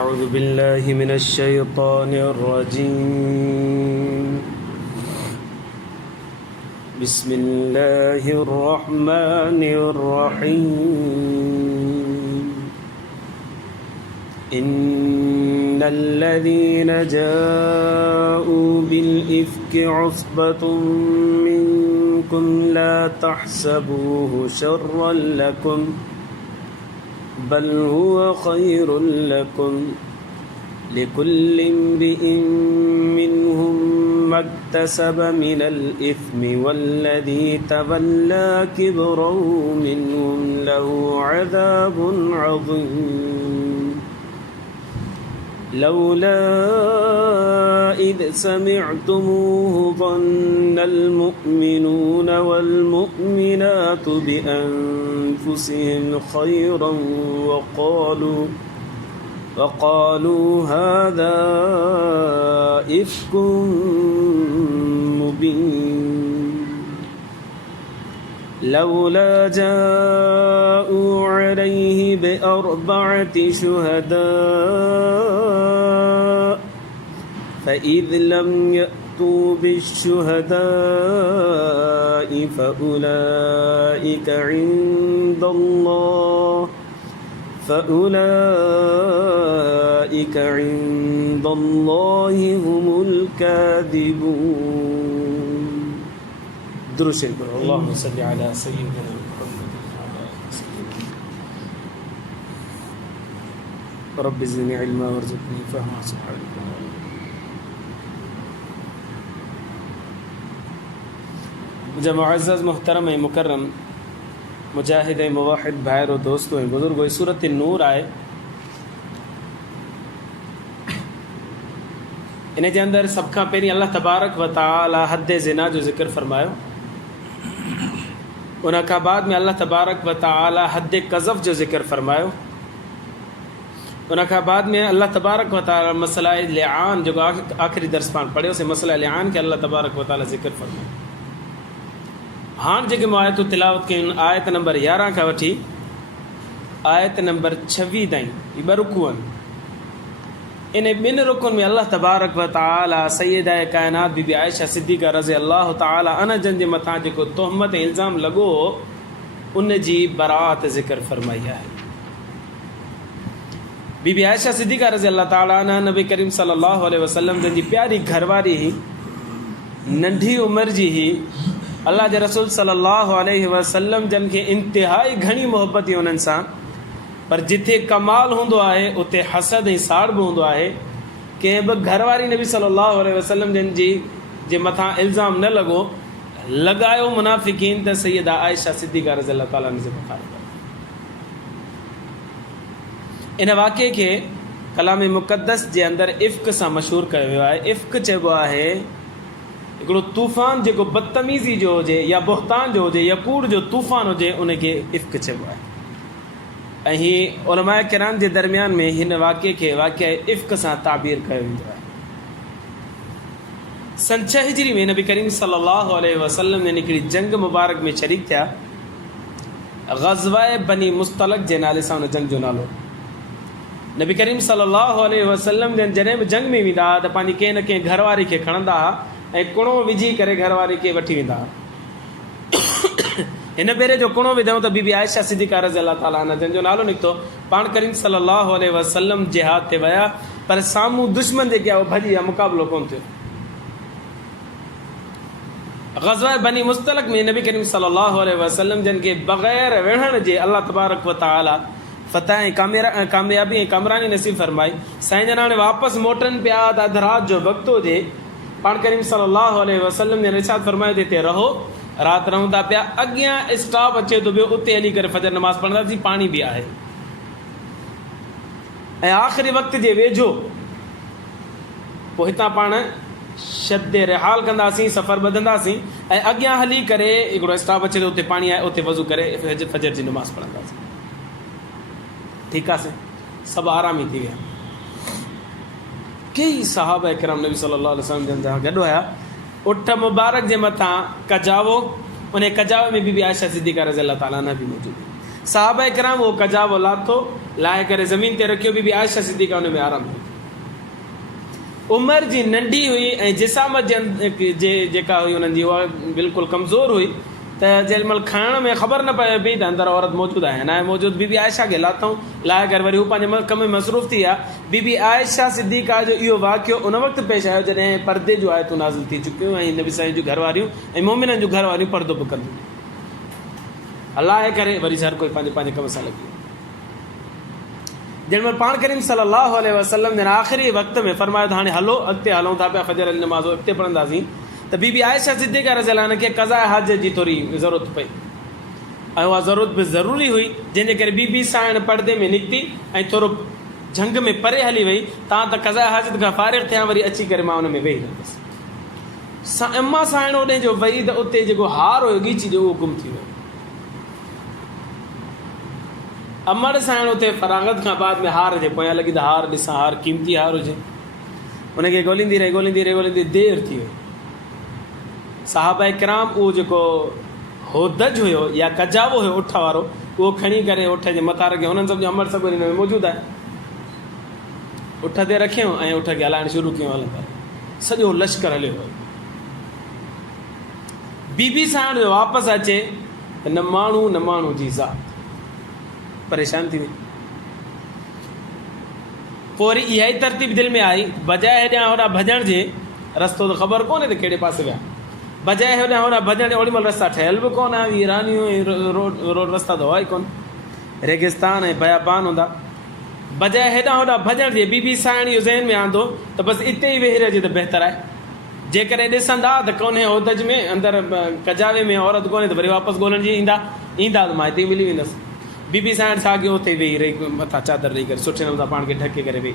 أعوذ بالله من الشيطان الرجيم بسم الله الرحمن الرحيم إن الذين جاءوا بالإفك عصبة منكم لا تحسبوه شرا لكم بل هو خير لكم لكل امرئ منهم ما اكتسب من الإثم والذي تولى كبره منهم له عذاب عظيم لولا إذ سمعتموه ظن المؤمنون والمؤمنات بأنفسهم خيرا وقالوا هذا إفك مبين لولا جاءوا عليه بأربعة شهداء فإذ لم يأتوا بالشهداء فأولئك عند الله هم الكاذبون. درود اللهم صل على سيدنا محمد رب زدني علما وارزقني فهما سبحانك. मुझे मुअज़्ज़ज़ मुहतरम मुकर्रम मुजाहिद मुवाहिद भाइरो दोस्तों बुजुर्गो सूरत नूर आहे इन जे अंदरि सभ खां पहिरीं अल्लाह तबारक व तआला हद ज़िना जो ज़िक्र फरमायो उन खां बाद में अल्लाह तबारक व तआला हद कज़फ़ जो ज़िक्र फरमायो उन खां बाद में अल्लाह तबारक व तआला मसला लिआन जो आख़िरी दर्स पाण पढ़ियोसीं मसला लिआन खे अल्लाह तबारक व तआला ज़िक्र फरमायो। हाँ जेके मां आयतूं तिलावत कयूं आयत नंबर 11 खां वठी आयत नंबर 26 ताईं ही ॿ रुकू आहिनि। इन ॿिनि रुकुनि में अल्लाह तबारक व तआला सैयदा कायनात बीबी आयशा सिद्दीक़ा रज़ी अल्लाह तआला अन्हा जन जे मथां जेको तोहमत इल्ज़ाम लॻो उन जी बरात ज़िक्र फरमाई आहे। बीबी आयशा सिद्दीक़ा रज़ी अल्लाह तआला अन्हा नबी करीम सल्लल्लाहु अलैहि वसल्लम जन जी प्यारी घरवारी ही नंढी उमिरि जी ही अल्लाह जे रसूल सल्लल्लाहु अलैहि वसल्लम जन खे इंतिहाई घणी मोहब्बत हुई उन्हनि सां पर जिथे कमाल हूंदो आहे उते हसद ऐं साड़ बि हूंदो आहे। कंहिं बि घरवारी नबी सल्लल्लाहु अलैहि वसल्लम जन जी जे मथां इल्ज़ाम न लॻायो मुनाफ़िकीन त सैयदा आयशा सिद्दीक़ा रज़ी अल्लाह ताला जे मथां। इन वाक़े खे कलाम मुक़द्दस जे अंदरि इफ़्क सां मशहूरु कयो वियो आहे। इफ़्क चइबो आहे हिकिड़ो तूफ़ान जेको बदतमीज़ी जो हुजे या बोहतान जो हुजे या कूड़ जो तूफ़ान हुजे उनखे इफ़्क चइबो आहे। ऐं हीअ उलमाए किराम जे दरमियान में हिन वाक़े खे वाक़िआ इफ़्क सां ताबीर कयो वेंदो आहे। सन 6 हिजरी में नबी करीम सल्लल्लाहु अलैहि वसल्लम ने हिकिड़ी जंग मुबारक में शरीक थिया। ग़ज़वाए बनी मुस्तलक़ जे नाले सां उन जंग जो नालो। नबी करीम सल्लल्लाहु अलैहि वसल्लम जॾहिं बि जंग में वेंदा हुआ त पंहिंजी कंहिं न कंहिं घरवारी खे खणंदा हुआ ऐं कुणो विझी करे घरवारी खे वठी वेंदा हुआ। हिन भेरे जो कुणो विधऊं त बीबी आयशा सिद्दीक़ा रज़ी अल्लाह ताला अन्हा जन जो नालो निकितो। पाण करीम सल्लल्लाहु अलैहि वसल्लम जिहाद ते विया पर साम्हूं दुश्मन जेके आहे उहो भॼी विया, मुक़ाबिलो कोन थियो। ग़ज़वा बनी मुस्तलक़ में नबी करीम सल्लल्लाहु अलैहि वसल्लम जन खे बग़ैर विढ़ण जे अल्लाह तबारक व तआला फतह ऐं कामयाबी ऐं कामरानी नसीब फरमाई। साईं जन हाणे वापसि मोटनि पिया त अधु राति जो वक़्तु हुजे पाण करीम सल्लल्लाहु अलैहि वसल्लम ने इरशाद फरमायो त हिते रहो, राति रहूं था पिया, अॻियां स्टॉप अचे थो ॿियो उते हली करे फजर नमाज़ पढ़ंदासीं, पाणी बि आहे। ऐं आख़िरी वक़्त जे वेझो पोइ हितां पाण शद रिहाल कंदासीं, सफ़र ॿधंदासीं ऐं अॻियां हली करे हिकिड़ो स्टॉप अचे थो उते पाणी आहे, उते वज़ू करे फजर जी नमाज़ पढ़ंदासीं। ठीकु आहे, सभु आराम ई थी विया। कई सहाबा किराम नबी सल्लल्लाहु अलैहि वसल्लम जन सां गॾु हुया। उठ मुबारक जे मथां कजावो, उन कजावे में बीबी आयशा सिद्दीक़ा रज़ी अल्लाह ताला अन्हा बि मौजूदु। सहाबा किराम उहो कजावो लाथो, लाहे करे ज़मीन ते रखियो। बीबी आयशा सिद्दीक़ा उन में आराम कई। उमिरि जी नंढी हुई ऐं जिसामत जेका हुई उन्हनि जी उहा बिल्कुलु कमज़ोर हुई, त जेॾीमहिल खाइण में ख़बर न पए पई त अंदरि औरत मौजूदु आहे न आहे मौजूदु। बीबी आयशा खे लाथऊं, लाहे करे वरी हू पंहिंजे कम में मसरूफ़ थी विया। बीबी आयशा सिद्दीक़ा जो इहो वाक़ियो उन वक़्तु पेश आयो जॾहिं परदे जूं आयतूं नाज़िल थी चुकियूं ऐं नबी साईं जूं घरवारियूं ऐं मोमिननि जूं घरवारियूं परदो बि कंदियूं। हलाए करे वरी हर कोई पंहिंजे पंहिंजे कम सां लॻी वियो। जेॾीमहिल पाण करीम सल्लल्लाहु अलैहि वसल्लम जन आख़िरी वक़्त में फरमायो त हाणे हलो अॻिते हलूं था पिया, फजर जी नमाज़ अॻिते पढ़ंदासीं, त बीबी आयशा सिद्दीक़ा रज़ियल्लाहु अन्हा खे क़ज़ा हज जी थोरी ज़रूरत पई ऐं उहा ज़रूरत बि ज़रूरी हुई, जंहिंजे करे बीबी साइण पर्दे में निकिती ऐं थोरो झंग में परे हली वई। तव्हां त क़ज़ा हाजत खां फ़ारिग़ थिया, वरी अची करे मां हुन में वेही रहंदसि। अम्मा साइण ओॾे जो वई त उते जेको हार हुयो ॻीची जो उहो गुम थी वियो। अमड़ साइण उते फरागत खां बाद में हार जे पोयां लॻी त हार ॾिसां, हार क़ीमती हार हुजे। उनखे ॻोल्हींदी रही देरि थी वई। सहाबा किराम उहो जेको होदज हुयो या कजावो हुयो उठ वारो, उहो खणी करे उठ जे मथां रखियो। हुननि सभु जो अमड़ सभु हिन में मौजूदु आहे। उठ ते रखियो ऐं उठ खे हलाइणु शुरू कयूं। हलंदा सॼो लश्कर हलियो वियो। बीबी साइण जो वापसि अचे त न माण्हू जी ज़ात परेशान थी वई। पोइ वरी इहा ई तरतीब दिलि में आई, बजाए हेॾां होॾां भॼण जे, रस्तो त ख़बर कोन्हे त कहिड़े पासे विया, बजाए हेॾां होॾां भॼण ओॾी महिल रस्ता ठहियल बि कोन, वीरानियूं ऐं रोड रस्ता त हुआ ई कोन, रेगिस्तान ऐं बयाबान हूंदा। बजाए हेॾां होॾां भॼण जे बीबी साइण इहो ज़हन में आंदो त बसि इते ई वेही रहिजे त बहितर आहे। जेकॾहिं ॾिसंदा त कोन्हे होदज में, अंदरि कजावे में औरत कोन्हे, त वरी वापसि ॻोल्हण जी ईंदा त मां हिते ई मिली वेंदसि। बीबी साइण छा कयो, उते वेही रही, मथां चादर ॾेई करे सुठे नमूने पाण खे ढके करे वेही।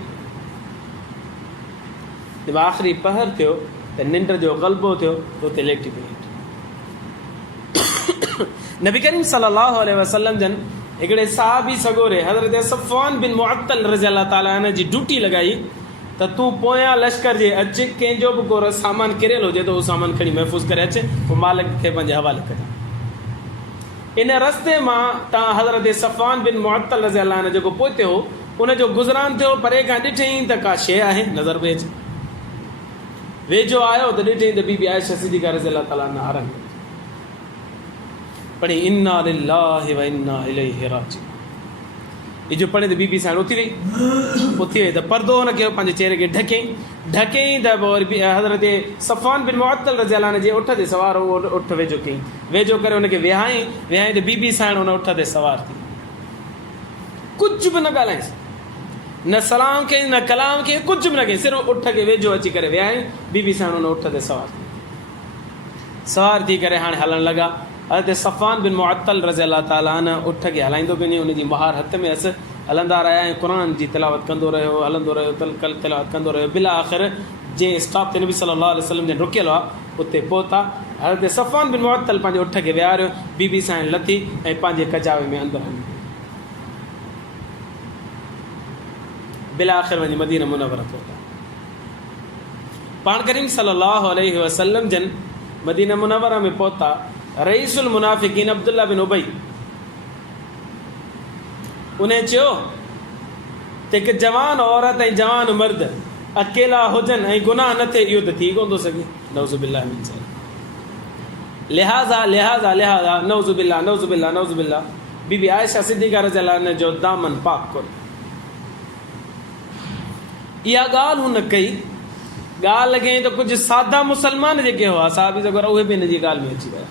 जब आख़िरी पहर थियो त निंड जो ग़लबो थियो त उते लेटी पई। नबी करीम सल्लल्लाहु अलैहि वसल्लम जन हिकिड़े साहबी सगोरे हज़रत सफ़वान बिन मुअत्तल रज़ियल्लाहु ताला अन्हु जी ड्यूटी लॻाई त तूं पोयां लश्कर जे अच, कंहिंजो बि को सामान किरियल हुजे त उहो सामान खणी महफ़ूज़ करे अचे, पोइ मालिक खे पंहिंजे हवाले कजां। इन रस्ते मां तव्हां हज़रत सफ़वान बिन मुअत्तल रज़ियल्लाहु अन्हु जेको पहुतो हो, उनजो गुज़रान थियो, परे खां ॾिठईं त का शइ आहे नज़र पई अचे। वेझो आयो त ॾिठईं त बीबी आयशा सिद्दीक़ा रज़ियल्लाहु ताला अन्हा आराम पढ़ी, इन्ना लिल्लाहि व इन्ना इलैहि राजिऊन। इहो पढ़े त बीबी साइण उथी वई त पर्दो हुनखे पंहिंजे चेहरे खे ढकईं त पोइ हज़रत सफ़वान बिन मुअत्तल रज़ियल्लाहु अन्हु जे उठ ते सवार हो, उठ वेझो कयईं, वेझो करे हुनखे विहाईं त बीबी साइण हुन उठ ते सवार थी। कुझु बि न ॻाल्हायसि, न सलाम कयईं न कलाम कयईं, कुझु बि न कयईं, सिर्फ़ु उठ खे वेझो अची करे विहाईं। बीबी साइण हुन उठ ते सवार थी करे हाणे हलणु लॻा। हज़रत सफ़वान बिन मुअत्तल रज़ियल्लाहु ताला अन्हु उठ खे हलाईंदो वञे, हुनजी मुहार हथ में हुअसि, हलंदा रहिया ऐं क़ुर जी तिलावत कंदो रहियो, हलंदो रहियो, तिलावत कंदो रहियो। बिला आख़िर जंहिं स्टॉप ते नबी सल्लल्लाहु अलैहि वसल्लम जन रुकियल हुआ उते पहुता। हज़रत सफ़वान बिन मुअत्तल पंहिंजे उठ खे विहारियो, बीबी साइण लथी ऐं पंहिंजे कजावे में अंदरि हली। बिला आख़िर वञी मदीना मुनव्वरा पहुता। पाण करीम सल्लल्लाहु अलैहि वसल्लम जन मदीना मुनव्वरा में पहुता। रईसुल मुनाफ़िकीन अब्दुल्ला बिन उबई उन चयो त हिकु जवान औरत ऐं जवान मर्द अकेला हुजनि ऐं गुनाह न थिए, इहो त थी कोन थो सघे। नऊज़ुबिल्लाह मिन ज़ालिक। लिहाज़ा नऊज़ुबिल्लाह बीबी आयशा सिद्दीक़ा रज़ियल्लाहु अन्हा जो दामन पाक कोन। इहा ॻाल्हि हुन कई, ॻाल्हि लॻई त कुझु सादा मुसलमान जेके हुआ साहबी सगोरा, उहे बि हिन जी ॻाल्हि में अची विया।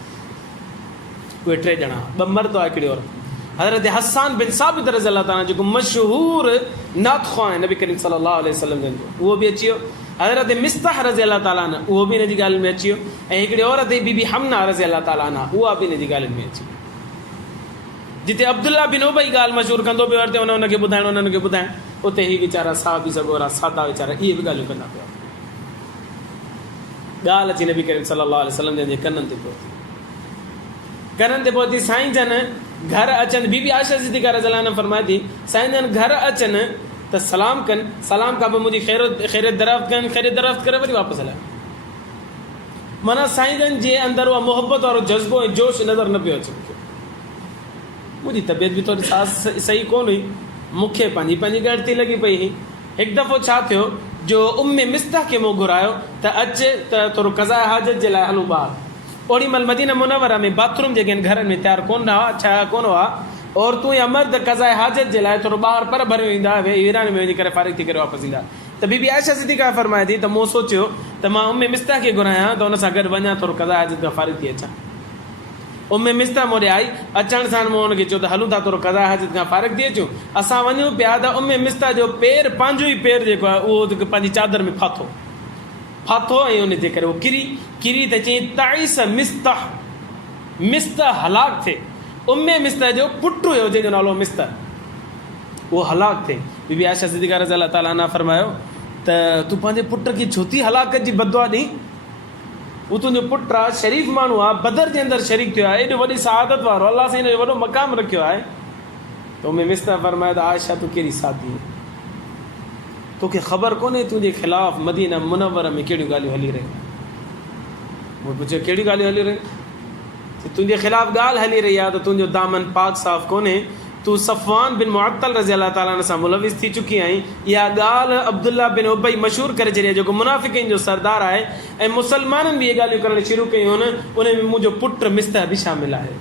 उहे 3 ॼणा, 2 मर्द और हिकिड़ी औरत। हज़रत हसन बिन साबित रज़ियल्लाहु ताला जेको मशहूर नात ख़्वाह आहे नबी करीम सल्लल्लाहु अलैहि वसल्लम जो, उहो बि अची वियो। हज़रत मिस्ताह रज़ियल्लाहु ताला अन्हा उहो बि हिन जी ॻाल्हि में अची वियो ऐं हिकिड़ी औरत बीबी हमना रज़ियल्लाहु ताला अन्हा उहा बि हिन जी ॻाल्हियुनि में अची वई। जिते अब्दुल्ला बिन उबई ॻाल्हि मशहूरु कंदो पियो वरिते हुनखे ॿुधाइण, उते ही वीचारा साहबी सगोरा सादा वीचारा इहे बि ॻाल्हियूं कंदा पिया। ॻाल्हि अची नबी करीम सल्लल्लाहु अलैहि वसल्लम जे कननि ते पहुती। साईं जन घर अचनि, बीबी आयशा सिद्दीक़ा रज़ियल्लाहु अन्हा फरमाए थी, साईं जन घर अचनि त सलाम कनि, सलाम खां पोइ मुंहिंजी ख़ैरियत दरियाफ़्त कनि, ख़ैरियत दरियाफ़्त करे वरी वापसि हलाए। माना साईं जन जे अंदरि उहा मोहबत वारो जज़्बो ऐं जोश नज़र न पियो अचे। मुंहिंजी तबियत बि थोरी सही कोन हुई, मूंखे पंहिंजी ॻणती लॻी पई हुई। हिकु दफ़ो छा थियो जो उम्मे मिस्ता खे मूं घुरायो त अचे त थोरो क़ज़ा हाजत जे लाइ हलूं ॿाहिरि। ओॾी महिल मदीना मुनव्वरा में बाथरूम जेके आहिनि घरनि में तयारु कोन हुआ, छा कोन हुआ, औरतूं या मर्द क़ज़ा हाजत जे लाइ थोरो ॿाहिरि पर भरे ईंदा, वीरान में वञी करे फारिग थी करे वापसि ईंदा। त बीबी आयशा सिद्दीक़ा फरमाए थी त मूं सोचियो त मां उम्मे मिस्ता खे घुरायां त हुन सां गॾु वञा, थोरो क़ज़ा हाजत खां फारिग थी अचां। उम्मे मिस्ता मूं ॾे आई, अचण सां मूं हुनखे चयो त हलूं था थोरो क़ज़ा हाजत खां फारिग थी अचूं। असां वञूं पिया त उम्मे मिस्ता जो पेर, पंहिंजो ई पेर जेको आहे उहो पंहिंजी चादर में फाथो ऐं उन जे करे उहो किरी त चई ताईस मिस्ता हलाक थिए। उम्मे मिस्ता जो पुटु हुयो जंहिंजो नालो मिस्ता, उहो हलाक थिए। बीबी आयशा सिद्दीक़ा रज़ी अल्लाह ताला अन्हा फरमायो त तूं पंहिंजे पुट खे छो थी हलाकत जी बदुआ ॾीं? उहो तुंहिंजो पुटु आहे, शरीफ़ माण्हू आहे, बदर जे अंदरि शरीक थियो आहे, एॾो वॾी सआदत वारो, अलाह साईं हिन जो वॾो मक़ाम रखियो आहे। त उम्मे मिस्ता फरमायो त आयशा तूं कहिड़ी सादी, तोखे ख़बर कोन्हे तुंहिंजे ख़िलाफ़ु मदीना मुनव्वरा में कहिड़ियूं ॻाल्हियूं हली रहियूं? मूं पुछियो कहिड़ियूं ॻाल्हियूं हली रहियूं? तुंहिंजे ख़िलाफ़ु ॻाल्हि हली रही आहे त तुंहिंजो दामन पाक साफ़ कोन्हे, तूं सफ़वान बिन मुअत्तल रज़ी अल्लाह ताला सां मुलविस थी चुकी आहीं। इहा ॻाल्हि अब्दुल्ला बिन उबई मशहूरु करे छॾी, जेको मुनाफ़िक़ीन जो सरदार आहे, ऐं मुसलमाननि बि इहे ॻाल्हियूं करणु शुरू कयूं आहिनि। उन में मुंहिंजो पुटु मिस्ता बि शामिल आहे।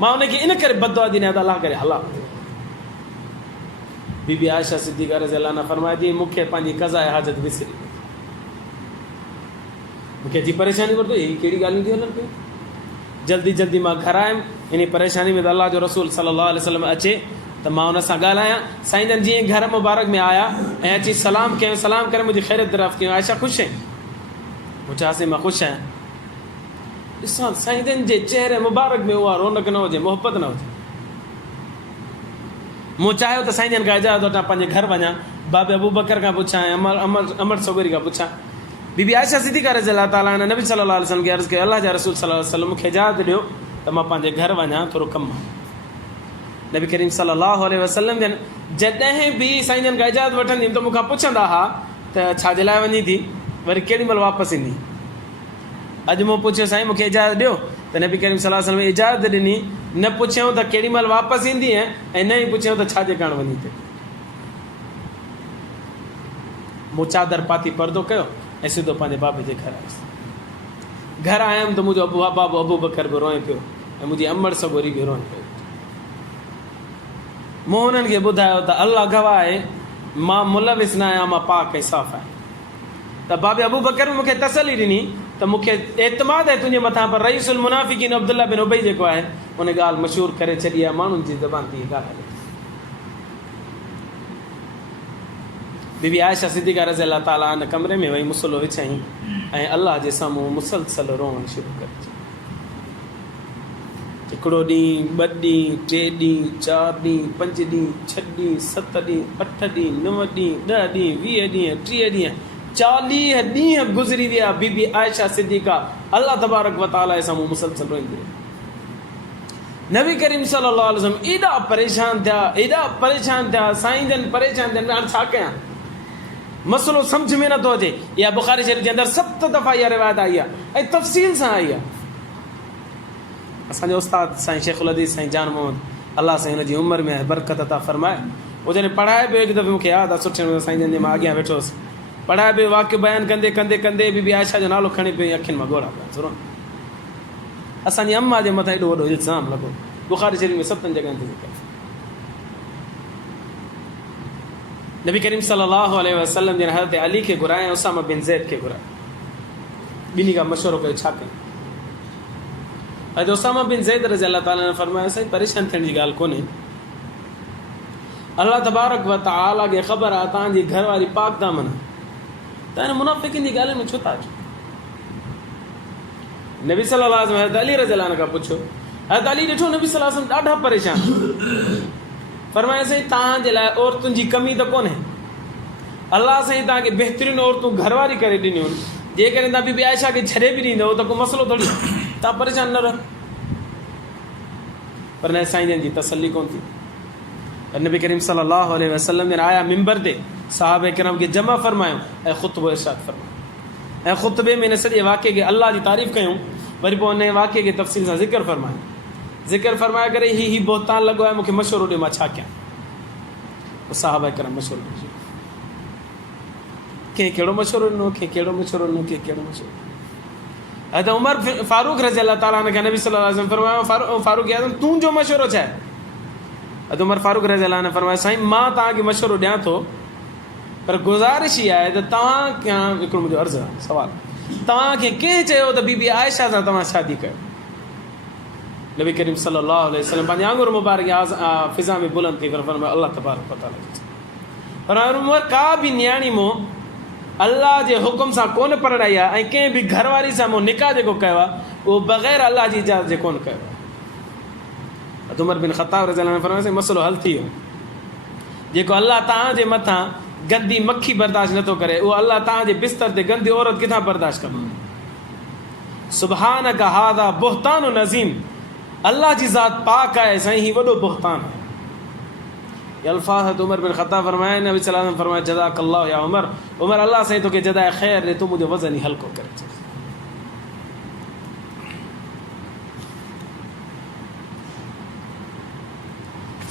मां उनखे इन करे बदुआ ॾिना त अलाह करे हलाक थिए। बीबी आयशा सिद्दीक़ा रज़ी अल्लाह अन्हा फरमाए थी मूंखे पंहिंजी क़ज़ा हाजत विसरी वई, मूंखे अची परेशानी वरितो, हीअ कहिड़ी ॻाल्हियूं थी हलनि पियूं। जल्दी मां घर आयुमि, इन परेशानी में त अलाह जो रसूल सल्लल्लाहु अलैहि वसल्लम अचे त मां हुन सां ॻाल्हायां। साईं जन जीअं घर मुबारक में आया ऐं अची सलाम कयूं, सलाम करे मुंहिंजी ख़ैरियत दरियाफ़्त कयूं। आयशा ख़ुशि आहीं? मूं चयोसीं मां ख़ुशि आहियां। ॾिसां साईं जन जे चहिरे मुबारक में उहा रौनक न हुजे, मोहबत न हुजे। मूं चाहियो त साईं जन खां इजाज़त वठां, पंहिंजे घर वञा, बाबे अबू बकर खां पुछां, अमर सगोरी खां पुछां। बीबी आयशा सिद्दीक़ा रज़ी अल्लाह ताला अन्हा नबी सल्लल्लाहु अलैहि वसल्लम खे अर्ज़ु कयो, अल्लाह जा रसूल सल्लल्लाहु अलैहि वसल्लम मूंखे इजाज़त ॾियो त मां पंहिंजे घर वञा, थोरो कमु आहे। नबी करीम सल्लल्लाहु अलैहि वसल्लम जन जॾहिं बि साईं जन खां इजाज़त वठंदी त मूंखां पुछंदा हुआ त छाजे लाइ वञी थी, वरी केॾी महिल वापसि ईंदी। अॼु मूं पुछियो साईं मूंखे इजाज़त ॾियो, त नबी करीम सल्लल्लाहु अलैहि वसल्लम इजाज़त ॾिनी। न पुछियऊं त केॾी महिल वापसि ईंदी ऐं न ई पुछियऊं त छाजे कारण वञी थी। मूं चादर पाती, परदो कयो ऐं सिधो पंहिंजे बाबे जे घर आयुसि। घर आयुमि त मुंहिंजो बाबो अबू बकर बि रोए पियो ऐं मुंहिंजी अमर सगोरी बि रोए पियो। मूं हुननि खे ॿुधायो त अल्लाह गवाह आहे, मां मुलविस न आहियां, मां पाक ऐं साफ़ आहियां। त बाबे अबू बकर बि मूंखे तसली ॾिनी त मूंखे एतमाद आहे तुंहिंजे मथां, पर रईसुल मुनाफ़िकीन अब्दुल्ला बिन उबई जेको आहे उन ॻाल्हि मशहूरु करे छॾी आहे, माण्हुनि जी ज़बान ते ॻाल्हि हले। बीबी आयशा सिद्दीक़ा रज़ी अल्लाह ताला हिन कमरे में वई, मुसलो विछाई ऐं अल्लाह जे साम्हूं मुसलसल रोअणु शुरू करे छॾियो। हिकिड़ो ॾींहुं, 2 ॾींहं, 3 ॾींहं, 4 ॾींहं, 5 ॾींहं, 6 ॾींहं, 7 ॾींहं, 8 ॾींहं, 9 ॾींहं, 10 ॾींहं, 20 ॾींहं, 30 ॾींहं, 40 ॾींहं गुज़री विया। बीबी आयशा सिद्दीक़ा अल्लाह तबारक व तआला जे साम्हूं मुसलसल रोईंदी रही। नबी करीम सल्लल्लाहु अलैहि वसल्लम एॾा परेशान थिया, साईं जन परेशान थिया, हाणे छा कयां, मसलो सम्झ में नथो अचे। इहा बुखारी शरीफ़ जे अंदरि 7 दफ़ा इहा रिवायत आई आहे ऐं तफ़सील सां आई आहे। असांजो उस्ताद साईं शेखुल हदीस साईं जान मोहम्मद, अल्लाह साईं हुनजी उमिरि में बरकत अता फ़रमाए, उहो जॾहिं पढ़ाए पियो, हिकु दफ़े मूंखे यादि आहे सुठे नमूने साईं जन जे मां अॻियां वेठो हुउसि, पढ़ाए पियो, वाक़ियो बयानु कंदे बीबी आयशा जो नालो खणी पियो, अखियुनि मां ॻोढ़ा पिया ज़रूरु। असांजी अम्मा जे मथां एॾो वॾो इल्ज़ाम लॻो, बुखारी शरीफ़ में 7 जॻहियुनि ते ज़िक्र। नबी करीम सल्लल्लाहु अलैहि वसल्लम जिन हज़रत अली खे घुराया, उसामा बिन ज़ैद खे घुराया, ॿिन्ही खां मशवरो कयो छा कयूं। अॼु उसामा बिन ज़ैद रज़ी अल्लाह ताला ने फरमायो, साईं परेशान थियण जी ॻाल्हि कोन्हे, अल्लाह तबारक व तआला खे ख़बर आहे तव्हांजी घरवारी पाक दामन, त हिन मुनाफ़िक़ीन जी ॻाल्हियुनि में छो था अचो। नबी सल्लल्लाहु अलैहि वसल्लम हज़रत अली रज़ी अल्लाह खां पुछो, हज़रत अली ॾिठो नबी सल्लल्लाहु अलैहि वसल्लम ॾाढा परेशान, फरमाया साईं तव्हांजे लाइ औरतुनि जी कमी त कोन्हे, अल्लाह साईं तव्हांखे बहितरीन औरतूं घरवारी करे ॾिनियूं आहिनि, जेकॾहिं तव्हां बीबी आयशा खे छॾे बि ॾींदव त को मसलो थोड़ी, तव्हां परेशान न रहो। पर न, साईं जन जी तसली कोन थी। नबी करीम सल्लल्लाहु अलैहि वसल्लम जन आया मिंबर ते, सहाबा किराम खे जमा फरमायो ऐं ख़ुतबो इरशाद फरमायो, ऐं ख़ुतबे में हिन सॼे वाक़े खे अल्लाह जी तारीफ़ कयूं, वरी पोइ हुन वाक़े खे तफ़सील सां ज़िक्र फरमायो। ज़िक्र फरमाए करे ही बोहतान लॻो आहे, मूंखे मशवरो ॾियो मां छा कयां। साहबा करम मशवरो ॾिनो, कंहिं कहिड़ो मशवरो ॾिनो, कंहिं कहिड़ो मशवरो ॾिनो, कंहिं कहिड़ो मशवरो। त उमर फारूक रज़ी अल्लाह ताला अन्हु खे नबी सल्लल्लाहु अलैहि वसल्लम फरमायो, फारूक आज़म तुंहिंजो मशवरो छा आहे? त उमर फारूक रज़ी अल्लाह ने फरमायो, साईं मां तव्हांखे मशवरो ॾियां थो, पर गुज़ारिश ई आहे त तव्हां कयां, हिकिड़ो मुंहिंजो अर्ज़ु आहे, सवाल, तव्हांखे कंहिं चयो त बीबी आयशा सां तव्हां शादी कयो? नबी करीम सल्लल्लाहु अलैहि वसल्लम पंहिंजे आंगुर मुबारक फिज़ा में बुलंद कई फरमायो, अल्लाह तबारक व तआला पर उमर का बि न्याणी मूं अल्लाह जे हुकुम सां कोन परणाई आहे ऐं कंहिं बि घरवारी सां मूं निकाह जेको कयो आहे उहो बग़ैर अल्लाह जी इजाज़त जे कोन कयो आहे। उमर बिन ख़त्ताब रज़ी अल्लाह फरमायो, मसइलो हल थी वियो, जेको अल्लाह तव्हांजे मथां गंदी मक्खी बर्दाश्त नथो करे उहो अल्लाह तव्हांजे बिस्तर ते गंदी औरत किथां बर्दाश्त कंदो? सुबहानक हाज़ा बुहतान नज़ीम, अल्लाह जी ज़ात पाक आहे साईं, ही वॾो बुहतान आहे। ये अल्फाज़ उमर बिन ख़त्ताब फरमाया, नबी सल्लल्लाहु अलैहि वसल्लम फरमाया, जज़ाकल्लाहु या उमर, उमर अल्लाह साईं तोखे जज़ाए ख़ैर ॾे, तूं मुंहिंजो वज़न ई हल्को करे छॾ।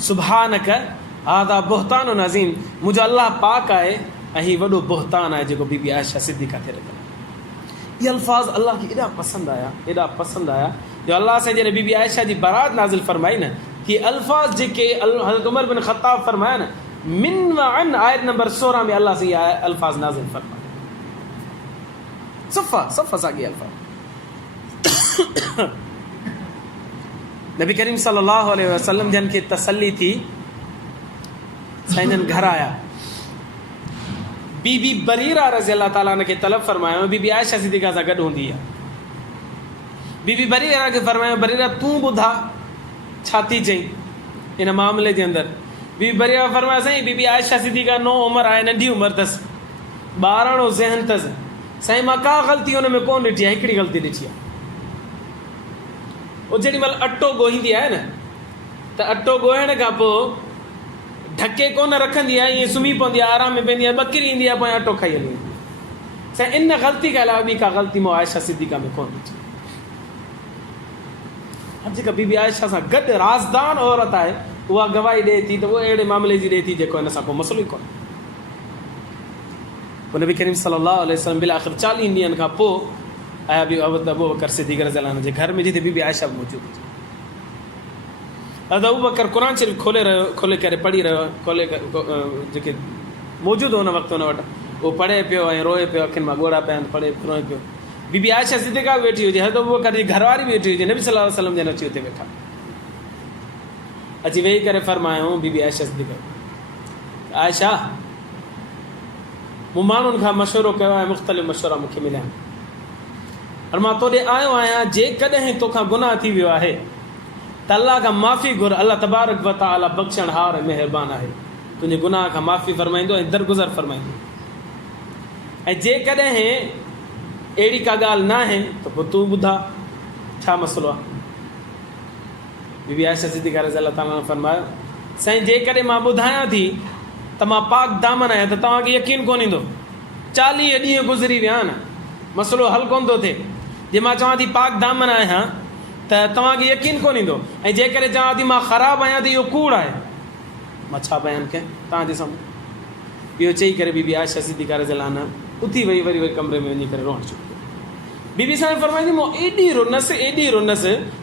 सुबहानक हाज़ा बुहतान नज़ीम, मुंहिंजो अल्लाह पाक आहे ऐं ही वॾो बुहतान आहे जेको बीबी आयशा सिद्दीक़ा ते रखियलु। ये अल्फाज़ अल्लाह खे एॾा पसंदि आया जो अल्लाह सां जॾहिं बीबी आयशा जी बारात नाज़िल फरमाई न, ही अल्फाज़ जेके हज़रत उमर बिन ख़त्ताब फरमाया न, मिन व अन आयत नंबर 16 में अल्लाह से ये अल्फाज़ नाज़िल फरमाया, सफ़ा साॻी अल्फाज़। नबी करीम सल्लल्लाहु अलैहि वसल्लम जन खे तसल्ली थी, साईं जन घर आया, बीबी बरीरा रज़ी अल्लाह ताला अन्हा खे तलब फरमायो, बीबी आयशा सिद्दीक़ा सां गॾु हूंदी आहे। बीबी बरीरा खे फरमायो, बरीरा तूं ॿुधा छा थी चई इन मामले जे अंदरि? बीबी बरीरा फरमायो, साईं बीबी आयशा सिद्दीक़ा नो उमिरि आहे, नंढी उमिरि अथसि, ॿाराणो ज़हन अथसि, साईं मां का ग़लती हुन में कोन ॾिठी आहे, हिकिड़ी ग़लती ॾिठी आहे। उहो जेॾी महिल अटो ॻोहींदी आहे न, त अटो ॻोहण खां पोइ ढके कोन रखंदी आहे, ईअं सुम्ही पवंदी आहे, आराम में पवंदी आहे, ॿकिरी ईंदी आहे, पोइ अटो खाई हली वेंदी आहे। साईं इन ग़लती खां अलावा ॿी का ग़लती मां आयशा सिद्दीक़ा में कोन ॾिठी। जेका बीबी आयशा सां गॾु राज़दान औरत आहे उहा गवाही ॾिए थी त उहो अहिड़े मामले जी ॾिए थी जेको हिन सां को मसइलो ई कोन्हे। पोइ नबी करीम सल्लल्लाहु अलैहि वसल्लम बिल आख़िर 40 ॾींहंनि खां पोइ आया बि अबू बकर सिद्दीक़ रज़ी अल्लाह जे घर में, जिते बीबी आयशा बि मौजूदु हुई। अबू बकर क़ुरान शरीफ़ खोले करे पढ़ी रहियो, जेके मौजूदु हुन वक़्तु हुन वटि, उहो पढ़े पियो ऐं रोए पियो, अखियुनि मां ॻोढ़ा पिया आहिनि, पढ़े रोए पियो। बीबी आयशा सिद्दीक़ा बि वेठी हुजे, हज़रत अबू बकर जी घरवारी बि वेठी हुजे, नबी सल्लल्लाहु अलैहि वसल्लम जन अची हुते वेठा, अची वेही करे फरमायूं बीबी आयशा सिद्दीक़ा, आयशा मूं माण्हुनि खां मशवरो कयो आहे, मुख़्तलिफ़ मशवरा मूंखे मिलिया आहिनि, और मां तोॾे आयो आहियां, जेकॾहिं तोखां गुनाह थी वियो आहे त अल्लाह खां माफ़ी घुर, अल्लाह तबारक व तआला बख़्शणहार ऐं महिरबान आहे, तुंहिंजे गुनाह खां माफ़ी फरमाईंदो ऐं दरगुज़र फरमाईंदो। ऐं जेकॾहिं अहिड़ी का ॻाल्हि न आहे त पोइ तूं ॿुधा छा मसइलो आहे? बीबी आयशा सिद्दीक़ा रज़ी अल्लाह ताला फरमायो, साईं जेकॾहिं मां ॿुधायां थी त मां पाक दामन आहियां त तव्हांखे यकीन कोन ईंदो। 40 ॾींहं गुज़री विया आहिनि, मसइलो हल कोन थो थिए। जे मां चवां थी पाक दामन आहियां त तव्हांखे यकीन कोन ईंदो, ऐं जेकॾहिं चवां थी मां ख़राबु आहियां त इहो कूड़ आहे, मां छा बयानु कयां तव्हांजे साम्हूं? इहो चई करे बीबी आयशा सिद्दीक़ा रज़ी अल्लाह अन्हा उथी वई, वरी कमरे में वञी करे रोअण शुरू कयो। बीबी साईं फरमाईंदी, मूं एॾी रुनस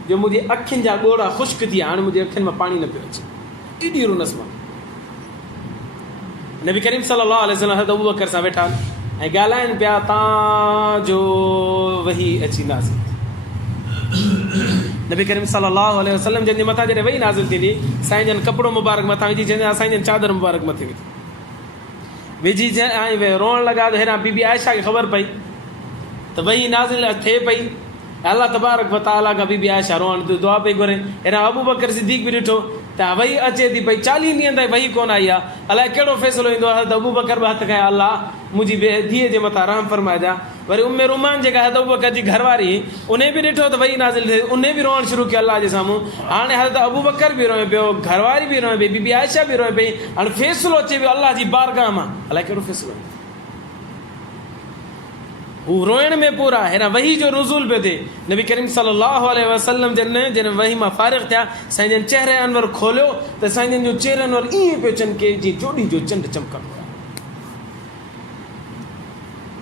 जो मुंहिंजी अखियुनि जा ॻोढ़ा ख़ुश्क थी विया, हाणे मुंहिंजी अखियुनि मां पाणी न पियो अचे, एॾी रुनस मां। नबी करीम सल्लल्लाहु अलैहि वसल्लम हज़रत अबू बकर सां वेठा ऐं ॻाल्हाइनि पिया, तव्हांजो वही अची नाज़िल। नबी करीम सल्लल्लाहु अलैहि वसल्लम जंहिंजे मथां जॾहिं वही नाज़िल थींदी, साईं जन कपिड़ो मुबारक मथां विझी चवंदा, साईं जन चादर मुबारक मथे विझी ऐं रोअण लॻा, त हेॾां बीबी आयशा खे ख़बर पई त वही नाज़िल थिए पई, अल्लाह तबारक व तआला खां बीबी आयशा रोअण दुआ पई घुरे। हेॾां अबू बकर सिद्दीक़ बि ॾिठो त वही अचे थी पई, 40 ॾींहंनि ताईं वही कोन आई आहे, अलाए कहिड़ो फ़ैसिलो ईंदो आहे। हज़रत अबू बकर बि हथु खयां, अल्लाह मुंहिंजी धीअ जे मथां रहम फरमाइजा। वरी उम्मे रुमान जेका हज़रत अबू बकर जी घरवारी, उन बि ॾिठो त वही नाज़िल थिए, उन बि रोअण शुरू कयो अल्लाह जे साम्हूं। हाणे हज़रत अबू बकर बि रोए पियो, घरवारी बि रोए पई, बीबी आयशा बि रोए पई। हाणे फ़ैसिलो अचे पियो अल्लाह जी बारगाह मां, अलाए कहिड़ो फ़ैसिलो। हू रोइण में पूरा हिन वही जो रुज़ूल पियो थिए नबी करीम सल्लल्लाहु अलैहि वसल्लम जन वही मां फारिग़ थिया साईं जन चेहरे अनवर खोलियो त साईं जन जो चेहरे अनवर ईअं पियो चमके जीअं चोॾी जो चंड चमकंदो आहे।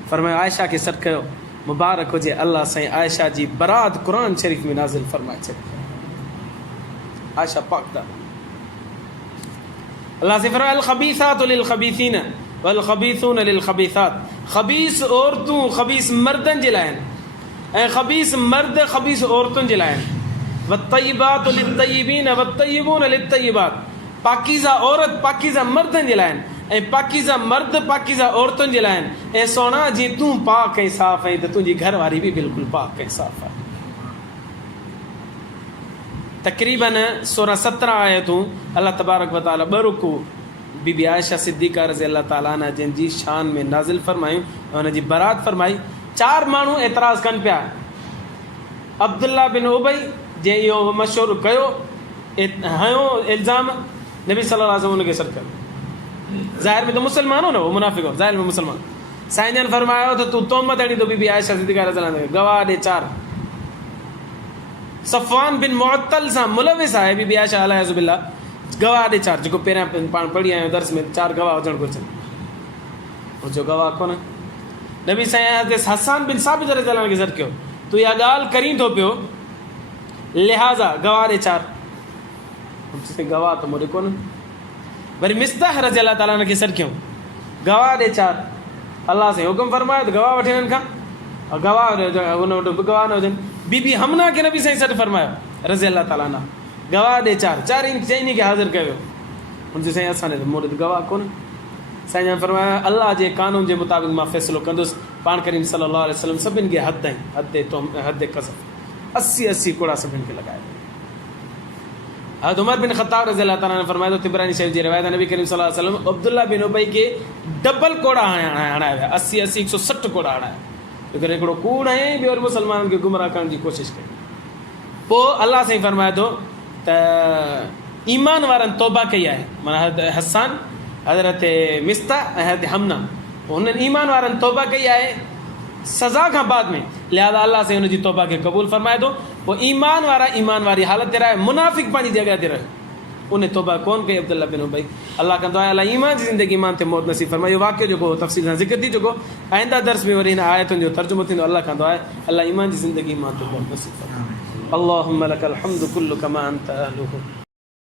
फरमायो आयशा खे सॾु कयो मुबारक हुजे अल्लाह साईं आयशा जी बरात क़ुरान शरीफ़ में नाज़िल फरमाए छॾी। आयशा पाक दा अल्लाह से फरमाया अल खबीसातु लिल खबीसीन वल खबीसून लिल खबीसात। खबीस औरतूं खबीस मर्दनि जे लाइ आहिनि ऐं खबीस मर्द खबीस औरतुनि जे लाइ आहिनि। वत्तय्यिबातु लित्तय्यिबीन वत्तय्यिबून लित्तय्यिबात। पाकीज़ा औरत पाकीज़ा मर्दनि जे लाइ आहिनि ऐं पाकीज़ा मर्द पाकीज़ा औरतुनि जे लाइ आहिनि। ऐं सोना जीअं तूं पाक ऐं साफ़ आहीं त तुंहिंजी घरवारी बि बिल्कुलु पाक ऐं साफ़ आहे। तक़रीबन 16-17 आयतूं अल्लाह तबारक व तआला ॿ रुकू बीबी आयशा सिद्दीक़ा रज़ी अल्लाह ताला अन्हा जिन जी शान में नाज़िल फरमायूं ऐं हुन जी बरात फरमाई। 4 माण्हू एतराज़ कनि पिया। अब्दुल्ला बिन उबई जे इहो मशहूरु कयो हयो इल्ज़ाम नबी सल्लल्लाहु अलैहि वसल्लम हुनखे सॾु कयो। ज़ाहिर में तो मुसलमान हो न, वो मुनाफ़िक़ हो, ज़ाहिर में मुसलमान। साईं जन फरमायो त तूं तोहमत हणी तो बीबी आयशा सिद्दीक़ा रज़ी अल्लाह ताला गवाह ॾे 4। सफ़वान बिन मुअत्तल सां मुलविस आहे बीबी आयशा अलैहि बिल्ला गवाह ॾे 4 जेको पहिरियां पाण पढ़ी आहियूं दर्स में 4 गवाह हुजणु घुरिजनि। जो गवाह कोन नबी साईं हसन बिन साबित रज़ी अल्लाह खे सॾु कयो तूं इहा ॻाल्हि करीं थो पियो लिहाज़ा गवाह ॾे 4। गवाह त मूं ॾे कोन। वरी मिस्ताह रज़ी अल्लाह ताला खे सॾु कयूं गवाह ॾे 4। अल्लाह साईं हुकुम फरमायो त गवाह वठी हिननि खां गवाह हुन वटि गवाह न हुजनि। बीबी हमना खे नबी साईं सॾु फरमायो रज़ी अल्लाह ताला अन्हा गवाह ॾे 4। 4 चईनी खे हाज़िर कयो हुनजे साईं असां ॾे मूं वटि गवाह कोन। साईं जन फरमाया अल्लाह जे कानून जे मुताबिक़ मां फ़ैसिलो कंदुसि। पाण करीम सल्लल्लाहु अलैहि वसल्लम सभिनि खे हद क़ज़फ़ 80 कोड़ा सभिनि खे लॻाए। हज़रत उमर बिन ख़त्ताब रज़ी अल्लाह ताला ने फरमायो त तिबरानी शरीफ़ जी रिवायत नबी करीम सल्लल्लाहु अलैहि वसल्लम अब्दुल्ला बिन उबई खे डबल कोड़ा हणाया विया। 80 160 कोड़ा हणाया। अगरि हिकिड़ो कूड़ ऐं ॿियो मुसलमाननि खे गुमराह करण जी कोशिशि कई। पोइ अल्लाह साईं फरमाए थो त ईमान वारनि तौबा कई आहे माना हसान हज़रत मिस्ता ऐं हज़रत हमना हुननि ईमान वारनि तौबा कई आहे सज़ा खां बाद में। लिहाज़ा अल्लाह साईं हुनजी तौबा खे क़बूल फरमाए थो। पोइ ईमान वारा ईमान वारी हालत ते रहे मुनाफ़िक़ पंहिंजी जॻह ते रहे उन तौबा कोन कई। अब्दुल्ला बिन उबई अल्लाह कंदो आहे अल्लाह ईमान जी ज़िंदगी ईमान ते मौत नसीब फरमाए। इहो वाक़ियो जेको तफ़सील सां ज़िक्र थी चुको आइंदा दर्स में वरी हिन आयतुनि जो तर्जुमो थींदो। अल्लाह कंदो आहे अल्लाह ईमान जी ज़िंदगी ईमान ते मौत नसीब फरमाए। अल्लाहुम्मा लकल हम्दु कुल्लु कमा अंत अहलुहु।